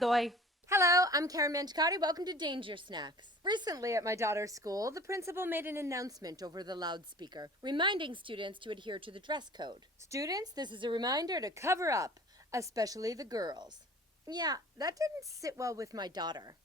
Doy. Hello, I'm Karen Mangiacotti. Welcome to Danger Snacks. Recently at my daughter's school, the principal made an announcement over the loudspeaker, reminding students to adhere to the dress code. Students, this is a reminder to cover up, especially the girls. Yeah, that didn't sit well with my daughter.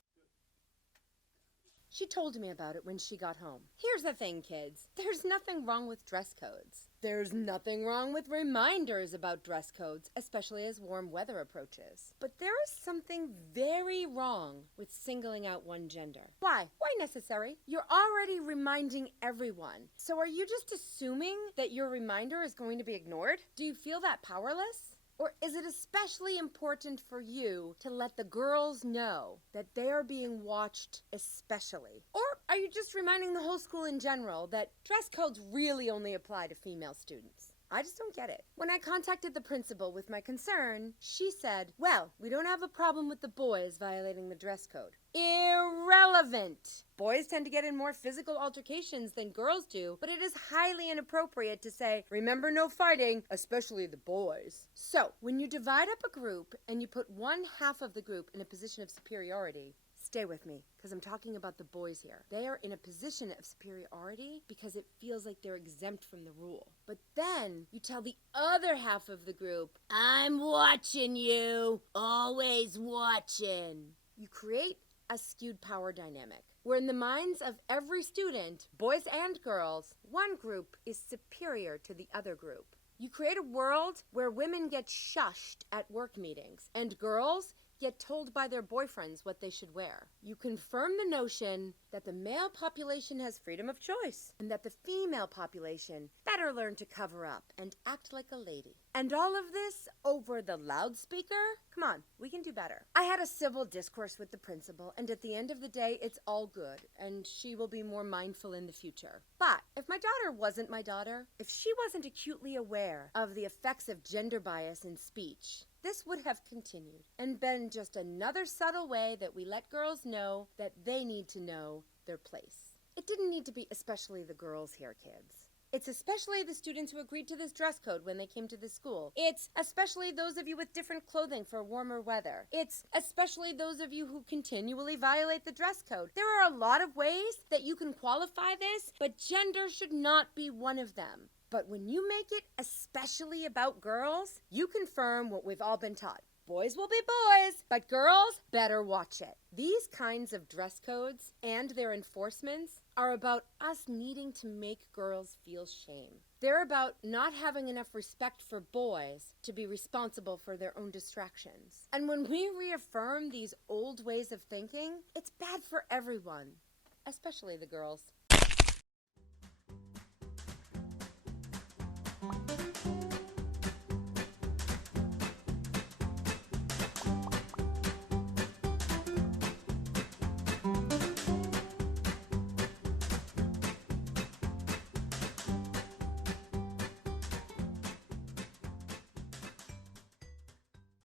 She told me about it when she got home. Here's the thing, kids. There's nothing wrong with dress codes. There's nothing wrong with reminders about dress codes, especially as warm weather approaches. But there is something very wrong with singling out one gender. Why? Why necessary? You're already reminding everyone. So are you just assuming that your reminder is going to be ignored? Do you feel that powerless? Or is it especially important for you to let the girls know that they are being watched especially? Or are you just reminding the whole school in general that dress codes really only apply to female students? I just don't get it. When I contacted the principal with my concern, she said, well, we don't have a problem with the boys violating the dress code. Irrelevant! Boys tend to get in more physical altercations than girls do, but it is highly inappropriate to say, remember no fighting, especially the boys. So, when you divide up a group and you put one half of the group in a position of superiority, stay with me, because I'm talking about the boys here. They are in a position of superiority because it feels like they're exempt from the rule. But then you tell the other half of the group, I'm watching you, always watching. You create a skewed power dynamic, where in the minds of every student, boys and girls, one group is superior to the other group. You create a world where women get shushed at work meetings, and girls get told by their boyfriends what they should wear. You confirm the notion that the male population has freedom of choice, and that the female population better learn to cover up and act like a lady. And all of this over the loudspeaker? Come on, we can do better. I had a civil discourse with the principal, and at the end of the day, it's all good, and she will be more mindful in the future. But if my daughter wasn't my daughter, if she wasn't acutely aware of the effects of gender bias in speech, this would have continued and been just another subtle way that we let girls know that they need to know their place. It didn't need to be especially the girls here, kids. It's especially the students who agreed to this dress code when they came to this school. It's especially those of you with different clothing for warmer weather. It's especially those of you who continually violate the dress code. There are a lot of ways that you can qualify this, but gender should not be one of them. But when you make it especially about girls, you confirm what we've all been taught. Boys will be boys, but girls better watch it. These kinds of dress codes and their enforcements are about us needing to make girls feel shame. They're about not having enough respect for boys to be responsible for their own distractions. And when we reaffirm these old ways of thinking, it's bad for everyone, especially the girls.